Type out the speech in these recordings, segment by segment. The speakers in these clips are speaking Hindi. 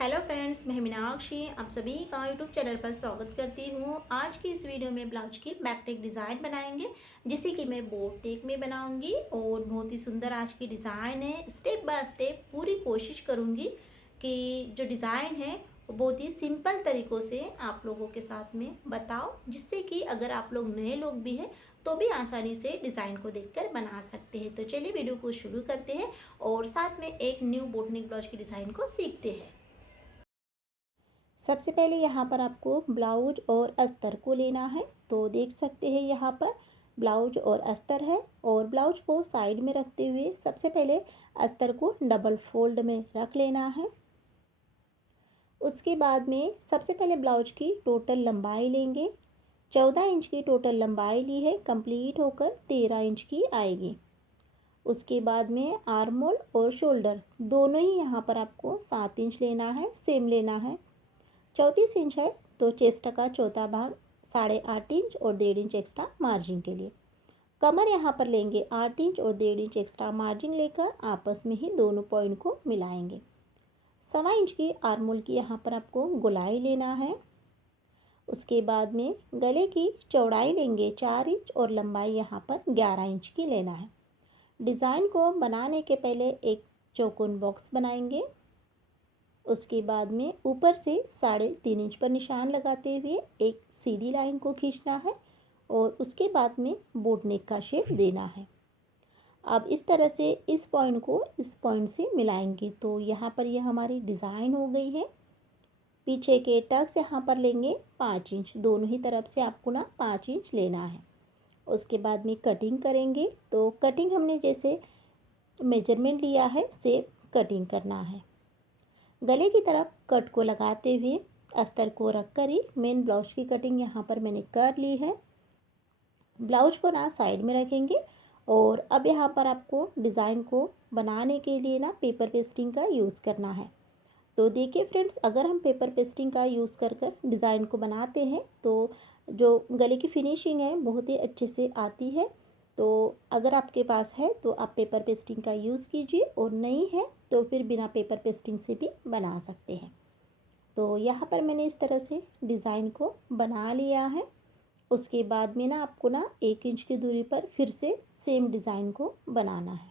हेलो फ्रेंड्स, मैं मीनाक्षी आप सभी का यूट्यूब चैनल पर स्वागत करती हूँ। आज की इस वीडियो में ब्लाउज की बैक टेक डिज़ाइन बनाएंगे, जिसे कि मैं बोट टेक में बनाऊंगी और बहुत ही सुंदर आज की डिज़ाइन है। स्टेप बाय स्टेप पूरी कोशिश करूँगी कि जो डिज़ाइन है वो बहुत ही सिंपल तरीक़ों से आप लोगों के साथ में बताओ, जिससे कि अगर आप लोग नए लोग भी हैं तो भी आसानी से डिज़ाइन को देखकर बना सकते हैं। तो चलिए वीडियो को शुरू करते हैं और साथ में एक न्यू बोट नेक ब्लाउज की डिज़ाइन को सीखते हैं। सबसे पहले यहाँ पर आपको ब्लाउज और अस्तर को लेना है। तो देख सकते हैं यहाँ पर ब्लाउज और अस्तर है और ब्लाउज को साइड में रखते हुए सबसे पहले अस्तर को डबल फोल्ड में रख लेना है। उसके बाद में सबसे पहले ब्लाउज की टोटल लंबाई लेंगे। 14 इंच की टोटल लंबाई ली है, कंप्लीट होकर 13 इंच की आएगी। उसके बाद में आर्म होल और शोल्डर दोनों ही यहाँ पर आपको 7 इंच लेना है, सेम लेना है। 34 इंच है तो चेस्ट का चौथा भाग 8.5 इंच और 1.5 इंच एक्स्ट्रा मार्जिन के लिए। कमर यहाँ पर लेंगे 8 इंच और 1.5 इंच एक्स्ट्रा मार्जिन लेकर आपस में ही दोनों पॉइंट को मिलाएंगे। 1.25 इंच की आर्मोल की यहाँ पर आपको गोलाई लेना है। उसके बाद में गले की चौड़ाई लेंगे 4 इंच और लंबाई यहाँ पर 11 इंच की लेना है। डिज़ाइन को बनाने के पहले एक चौकोन बॉक्स बनाएंगे। उसके बाद में ऊपर से 3.5 इंच पर निशान लगाते हुए एक सीधी लाइन को खींचना है और उसके बाद में बोट नेक का शेप देना है। अब इस तरह से इस पॉइंट को इस पॉइंट से मिलाएंगे तो यहाँ पर यह हमारी डिज़ाइन हो गई है। पीछे के टक्स यहाँ पर लेंगे 5 इंच, दोनों ही तरफ से आपको ना 5 इंच लेना है। उसके बाद में कटिंग करेंगे तो कटिंग हमने जैसे मेजरमेंट लिया है सेम कटिंग करना है। गले की तरफ कट को लगाते हुए अस्तर को रखकर ही मेन ब्लाउज की कटिंग यहाँ पर मैंने कर ली है। ब्लाउज को ना साइड में रखेंगे और अब यहाँ पर आपको डिज़ाइन को बनाने के लिए ना पेपर पेस्टिंग का यूज़ करना है। तो देखिए फ्रेंड्स, अगर हम पेपर पेस्टिंग का यूज़ कर कर डिज़ाइन को बनाते हैं तो जो गले की फिनिशिंग है बहुत ही अच्छे से आती है। तो अगर आपके पास है तो आप पेपर पेस्टिंग का यूज़ कीजिए और नहीं है तो फिर बिना पेपर पेस्टिंग से भी बना सकते हैं। तो यहाँ पर मैंने इस तरह से डिज़ाइन को बना लिया है। उसके बाद में ना आपको ना 1 इंच की दूरी पर फिर से सेम डिज़ाइन को बनाना है।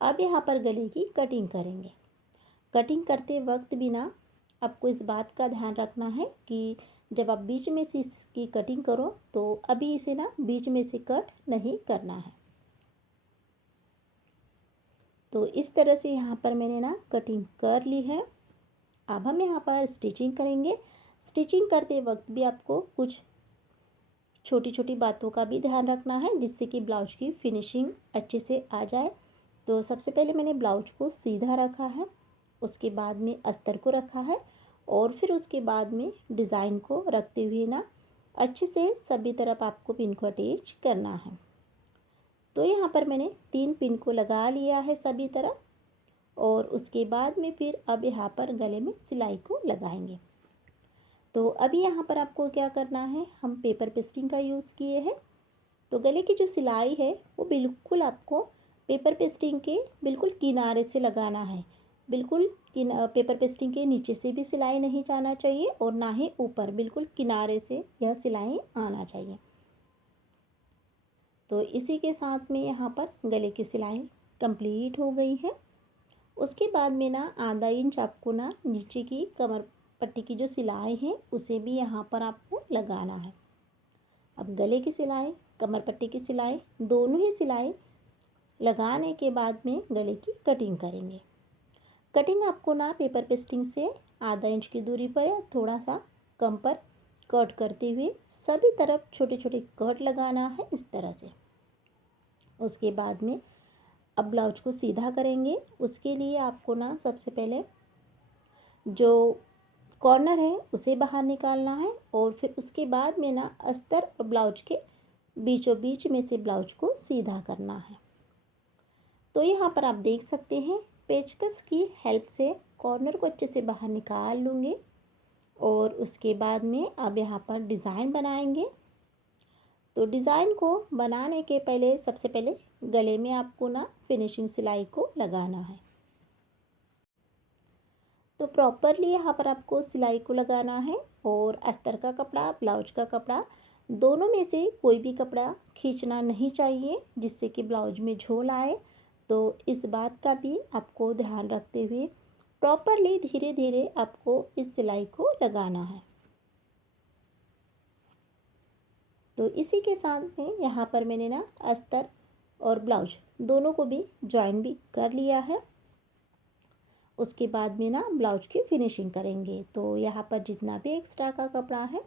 अब यहाँ पर गले की कटिंग करेंगे। कटिंग करते वक्त भी ना आपको इस बात का ध्यान रखना है कि जब आप बीच में से इसकी कटिंग करो तो अभी इसे ना बीच में से कट नहीं करना है। तो इस तरह से यहाँ पर मैंने ना कटिंग कर ली है। अब हम यहाँ पर स्टिचिंग करेंगे। स्टिचिंग करते वक्त भी आपको कुछ छोटी छोटी बातों का भी ध्यान रखना है जिससे कि ब्लाउज की फिनिशिंग अच्छे से आ जाए। तो सबसे पहले मैंने ब्लाउज को सीधा रखा है, उसके बाद में अस्तर को रखा है और फिर उसके बाद में डिज़ाइन को रखते हुए ना अच्छे से सभी तरफ आपको पिन को अटैच करना है। तो यहाँ पर मैंने 3 पिन को लगा लिया है सभी तरफ और उसके बाद में फिर अब यहाँ पर गले में सिलाई को लगाएंगे। तो अभी यहाँ पर आपको क्या करना है, हम पेपर पेस्टिंग का यूज़ किए हैं तो गले की जो सिलाई है वो बिल्कुल आपको पेपर पेस्टिंग के बिल्कुल किनारे से लगाना है। बिल्कुल पेपर पेस्टिंग के नीचे से भी सिलाई नहीं जाना चाहिए और ना ही ऊपर, बिल्कुल किनारे से यह सिलाई आना चाहिए। तो इसी के साथ में यहाँ पर गले की सिलाई कंप्लीट हो गई है। उसके बाद में ना आधा इंच आपको ना नीचे की कमर पट्टी की जो सिलाई है उसे भी यहाँ पर आपको लगाना है। अब गले की सिलाई, कमर पट्टी की सिलाई, दोनों ही सिलाई लगाने के बाद में गले की कटिंग करेंगे। कटिंग आपको ना पेपर पेस्टिंग से आधा इंच की दूरी पर या थोड़ा सा कम पर कट करते हुए सभी तरफ छोटे छोटे कट लगाना है इस तरह से। उसके बाद में अब ब्लाउज को सीधा करेंगे। उसके लिए आपको ना सबसे पहले जो कॉर्नर है उसे बाहर निकालना है और फिर उसके बाद में ना अस्तर और ब्लाउज के बीचों बीच में से ब्लाउज को सीधा करना है। तो यहाँ पर आप देख सकते हैं पेचकस की हेल्प से कॉर्नर को अच्छे से बाहर निकाल लूँगी और उसके बाद में अब यहाँ पर डिज़ाइन बनाएंगे। तो डिज़ाइन को बनाने के पहले सबसे पहले गले में आपको ना फिनिशिंग सिलाई को लगाना है। तो प्रॉपरली यहाँ पर आपको सिलाई को लगाना है और अस्तर का कपड़ा, ब्लाउज का कपड़ा, दोनों में से कोई भी कपड़ा खींचना नहीं चाहिए जिससे कि ब्लाउज में झोल आए। तो इस बात का भी आपको ध्यान रखते हुए प्रॉपरली धीरे धीरे आपको इस सिलाई को लगाना है। तो इसी के साथ में यहाँ पर मैंने ना अस्तर और ब्लाउज दोनों को भी जॉइन भी कर लिया है। उसके बाद में ना ब्लाउज की फिनिशिंग करेंगे। तो यहाँ पर जितना भी एक्स्ट्रा का कपड़ा है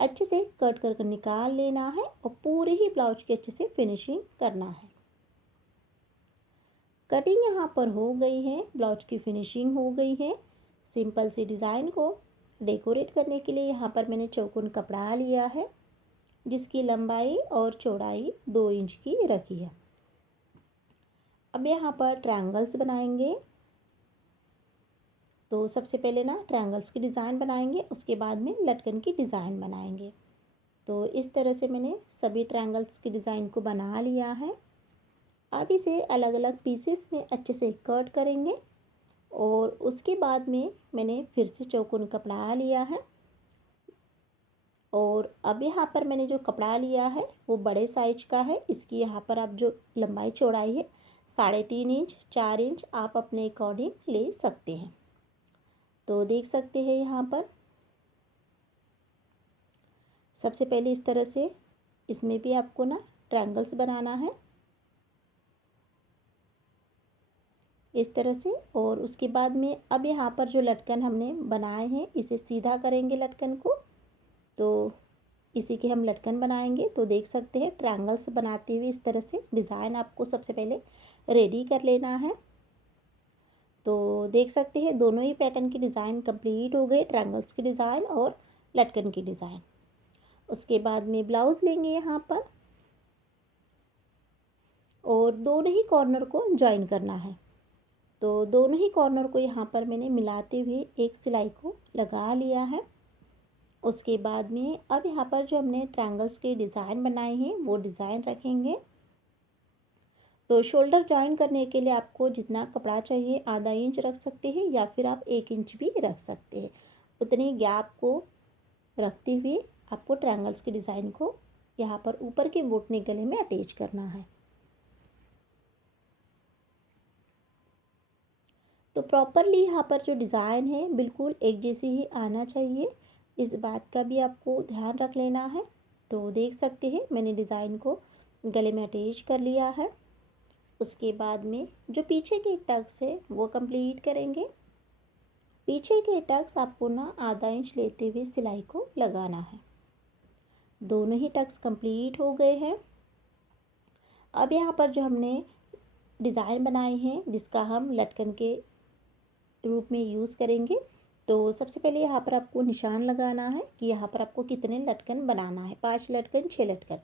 अच्छे से कट कर निकाल लेना है और पूरे ही ब्लाउज की अच्छे से फिनिशिंग करना है। कटिंग यहाँ पर हो गई है, ब्लाउज की फिनिशिंग हो गई है। सिंपल सी डिज़ाइन को डेकोरेट करने के लिए यहाँ पर मैंने चौकोन कपड़ा लिया है जिसकी लंबाई और चौड़ाई 2 इंच की रखी है। अब यहाँ पर ट्रायंगल्स बनाएंगे। तो सबसे पहले ना ट्रायंगल्स की डिज़ाइन बनाएंगे, उसके बाद में लटकन की डिज़ाइन बनाएंगे। तो इस तरह से मैंने सभी ट्रायंगल्स की डिज़ाइन को बना लिया है। अब इसे अलग अलग पीसेस में अच्छे से कट करेंगे और उसके बाद में मैंने फिर से चौकोन कपड़ा लिया है और अब यहाँ पर मैंने जो कपड़ा लिया है वो बड़े साइज का है। इसकी यहाँ पर आप जो लंबाई चौड़ाई है 3.5 इंच 4 इंच आप अपने अकॉर्डिंग ले सकते हैं। तो देख सकते हैं यहाँ पर सबसे पहले इस तरह से इसमें भी आपको ना ट्रायंगल्स बनाना है इस तरह से। और उसके बाद में अब यहाँ पर जो लटकन हमने बनाए हैं इसे सीधा करेंगे लटकन को। तो इसी के हम लटकन बनाएंगे। तो देख सकते हैं ट्रायंगल्स बनाते हुए इस तरह से डिज़ाइन आपको सबसे पहले रेडी कर लेना है। तो देख सकते हैं दोनों ही पैटर्न की डिज़ाइन कंप्लीट हो गए, ट्रायंगल्स की डिज़ाइन और लटकन की डिज़ाइन। उसके बाद में ब्लाउज़ लेंगे यहाँ पर और दोनों ही कॉर्नर को जॉइन करना है। तो दोनों ही कॉर्नर को यहाँ पर मैंने मिलाते हुए एक सिलाई को लगा लिया है। उसके बाद में अब यहाँ पर जो हमने ट्रायंगल्स के डिज़ाइन बनाए हैं वो डिज़ाइन रखेंगे। तो शोल्डर जॉइन करने के लिए आपको जितना कपड़ा चाहिए आधा इंच रख सकते हैं या फिर आप 1 इंच भी रख सकते हैं। उतनी गैप को रखते हुए आपको ट्रायंगल्स के डिज़ाइन को यहाँ पर ऊपर के बोटने गले में अटैच करना है। तो प्रॉपरली यहाँ पर जो डिज़ाइन है बिल्कुल एक जैसी ही आना चाहिए, इस बात का भी आपको ध्यान रख लेना है। तो देख सकते हैं मैंने डिज़ाइन को गले में अटैच कर लिया है। उसके बाद में जो पीछे के टक्स है वो कंप्लीट करेंगे। पीछे के टक्स आपको ना आधा इंच लेते हुए सिलाई को लगाना है। दोनों ही टक्स कंप्लीट हो गए हैं। अब यहाँ पर जो हमने डिज़ाइन बनाए हैं जिसका हम लटकन के रूप में यूज़ करेंगे। तो सबसे पहले यहाँ पर आपको निशान लगाना है कि यहाँ पर आपको कितने लटकन बनाना है, 5 लटकन 6 लटकन।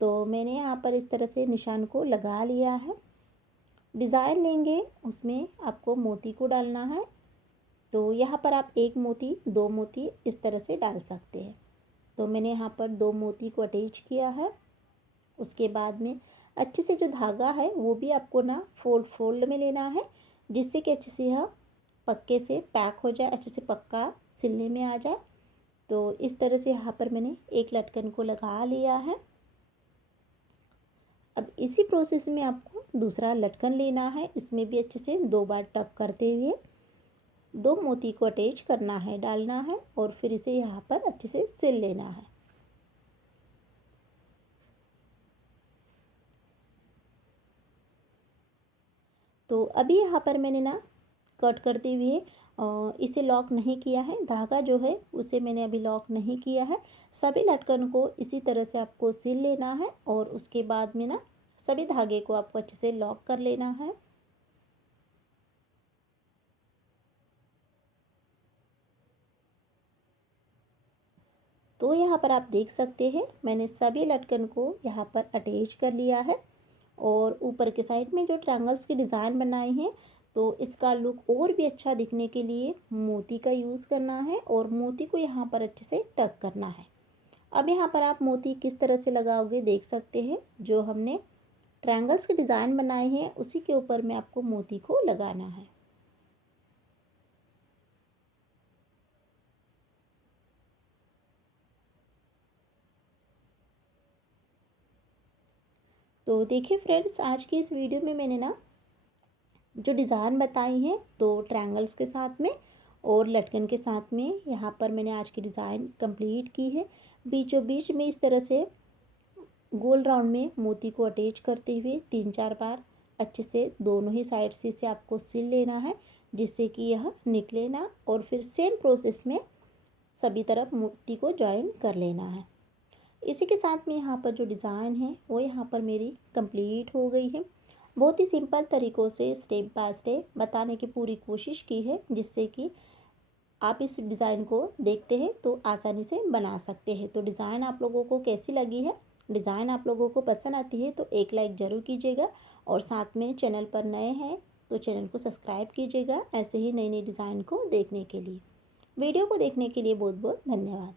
तो मैंने यहाँ पर इस तरह से निशान को लगा लिया है। डिज़ाइन लेंगे उसमें आपको मोती को डालना है। तो यहाँ पर आप 1 मोती 2 मोती इस तरह से डाल सकते हैं। तो मैंने यहाँ पर 2 मोती को अटैच किया है। उसके बाद में अच्छे से जो धागा है वो भी आपको ना फोल्ड में लेना है जिससे कि अच्छे से यह पक्के से पैक हो जाए, अच्छे से पक्का सिलने में आ जाए। तो इस तरह से यहाँ पर मैंने एक लटकन को लगा लिया है। अब इसी प्रोसेस में आपको दूसरा लटकन लेना है, इसमें भी अच्छे से 2 बार टक करते हुए 2 मोती को अटैच करना है, डालना है और फिर इसे यहाँ पर अच्छे से सिल लेना है। तो अभी यहाँ पर मैंने ना कट करते हुए इसे लॉक नहीं किया है, धागा जो है उसे मैंने अभी लॉक नहीं किया है। सभी लटकन को इसी तरह से आपको सिल लेना है और उसके बाद में ना सभी धागे को आपको अच्छे से लॉक कर लेना है। तो यहाँ पर आप देख सकते हैं मैंने सभी लटकन को यहाँ पर अटैच कर लिया है और ऊपर के साइड में जो ट्रायंगल्स की डिज़ाइन बनाई हैं तो इसका लुक और भी अच्छा दिखने के लिए मोती का यूज़ करना है और मोती को यहाँ पर अच्छे से टक करना है। अब यहाँ पर आप मोती किस तरह से लगाओगे देख सकते हैं। जो हमने ट्रायंगल्स के डिज़ाइन बनाए हैं उसी के ऊपर में आपको मोती को लगाना है। तो देखिए फ्रेंड्स, आज की इस वीडियो में मैंने ना जो डिज़ाइन बताई है 2 ट्रायंगल्स के साथ में और लटकन के साथ में, यहाँ पर मैंने आज की डिज़ाइन कंप्लीट की है। बीचों बीच में इस तरह से गोल राउंड में मोती को अटैच करते हुए 3-4 बार अच्छे से दोनों ही साइड से इसे आपको सिल लेना है, जिससे कि यह निकले ना। और फिर सेम प्रोसेस में सभी तरफ मोती को ज्वाइन कर लेना है। इसी के साथ में यहाँ पर जो डिज़ाइन है वो यहाँ पर मेरी कंप्लीट हो गई है। बहुत ही सिंपल तरीक़ों से स्टेप बाय स्टेप बताने की पूरी कोशिश की है, जिससे कि आप इस डिज़ाइन को देखते हैं तो आसानी से बना सकते हैं। तो डिज़ाइन आप लोगों को कैसी लगी है? डिज़ाइन आप लोगों को पसंद आती है तो एक लाइक ज़रूर कीजिएगा, और साथ में चैनल पर नए हैं तो चैनल को सब्सक्राइब कीजिएगा, ऐसे ही नई नई डिज़ाइन को देखने के लिए। वीडियो को देखने के लिए बहुत बहुत धन्यवाद।